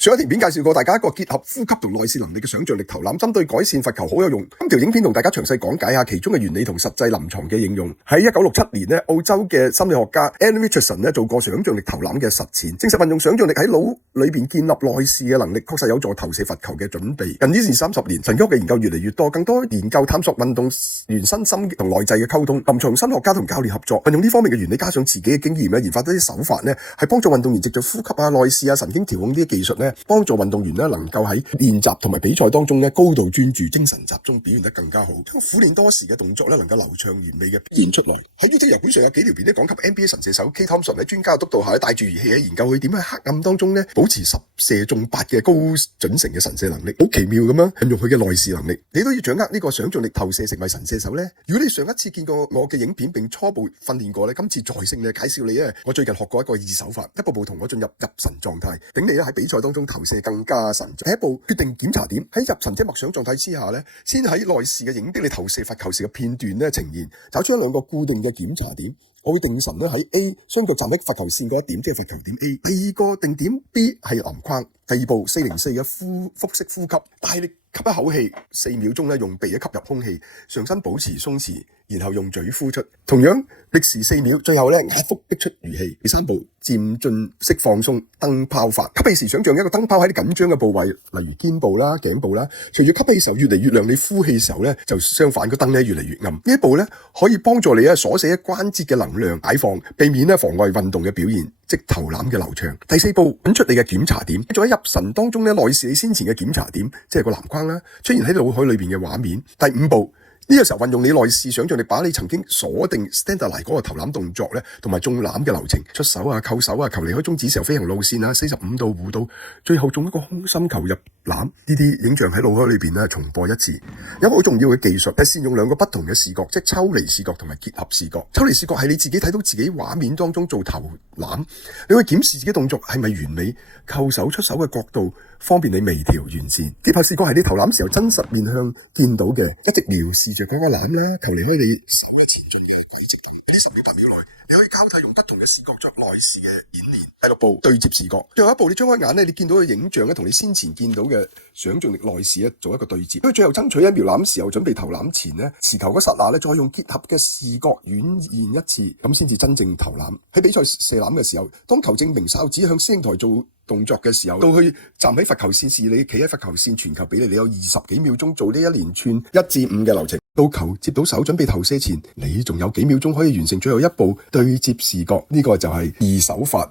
上一條片介紹過大家一個結合呼吸同內視能力嘅想像力投籃，針對改善罰球好有用。今條影片同大家詳細講解下其中嘅原理同實際臨床嘅應用。喺1967年咧，澳洲嘅心理學家 Anne Richardson 咧做過想像力投籃嘅實踐，證實運用想像力喺腦裏邊建立內視嘅能力，確實有助投射罰球嘅準備。近呢20-30年，神經學嘅研究越嚟越多，更多研究探索運動員身心同內在嘅溝通。臨床心學家同教練合作，運用呢方面嘅原理，加上自己嘅經驗咧，研發咗啲手法咧，係幫助運動員藉着呼吸啊、內視啊、神經調控呢啲技術咧，幫助運動員能夠喺練習同埋比賽當中高度專注、精神集中，表現得更加好。將苦練多時嘅動作能夠流暢完美嘅表現出來。喺 YouTube 日本上有幾條片講及 NBA 神射手 Klay Thompson 喺專家嘅督導下帶住儀器喺研究佢點喺黑暗當中保持10射中8嘅高準成嘅神射能力，好奇妙咁樣運用佢嘅內視能力。你都要掌握呢個想像力投射成為神射手呢？如果你上一次見過我嘅影片並初步訓練過呢，今次再勝介紹你我最近學過一個2手法，一步步同我進入神狀態，等你喺比賽當中投射更加神。第一步，決定檢查點，喺入神即默想狀態之下先喺內視嘅影的你投射罰球時嘅片段呈現，找出兩個固定嘅檢查點。我會定神喺 A 雙腳站喺罰球線嗰一點，即係罰球點 A。第二個定點 B 係籃筐。第二步404嘅腹式呼吸，大力吸一口氣4秒鐘用鼻吸入空氣，上身保持鬆弛，然後用嘴呼出，同樣歷時4秒，最後壓腹逼出餘氣。第三步漸進式放鬆燈泡法，吸氣時想象一個燈泡喺你緊張嘅部位，例如肩部啦、頸部啦，隨住吸氣時候越嚟越亮，你呼氣時候就相反，個燈越嚟越暗。呢一步可以幫助你鎖死關節嘅能量解放，避免妨礙運動嘅表現，即投籃嘅流暢。第四步揾出你嘅檢查點，再喺入神當中內視你先前嘅檢查點，即係個籃筐啦，出現喺腦海裏邊嘅畫面。第五步呢個時候運用你內視想象力，把你曾經鎖定 standardized 嗰個投籃動作同埋中籃嘅流程，出手啊、扣手啊、球離開中指時候飛行路線啊、45度弧度，最後中一個空心球入籃，呢啲影像喺腦海裏邊重播一次。有一個好重要嘅技術係善用兩個不同嘅視覺，即係抽離視覺同埋結合視覺。抽離視覺係你自己睇到自己畫面當中做投籃，你會檢視自己動作係咪完美，扣手出手嘅角度方便你微調完善。結合視覺係你投籃時候真實面向見到嘅，一直瞄視着嗰個籃啦，球離開你手前進嘅軌跡等。呢10秒8秒內，你可以交替用不同嘅視覺作內視嘅演練。第六步對接視覺，最後一步你張開眼你見到嘅影像同你先前見到嘅想像力內視做一個對接。因為最後爭取喺瞄籃時候準備投籃前持球嗰剎那再用結合嘅視覺演現一次，咁先至真正投籃。喺比賽射籃嘅時候，當球證鳴哨指向司令台做動作嘅時候，到去站喺罰球線時，你企喺罰球線傳球俾你，你有20幾秒鐘做呢一連串1至5嘅流程。到球接到手準備投射前，你仲有幾秒鐘可以完成最後一步對接視覺，呢個就係2手法。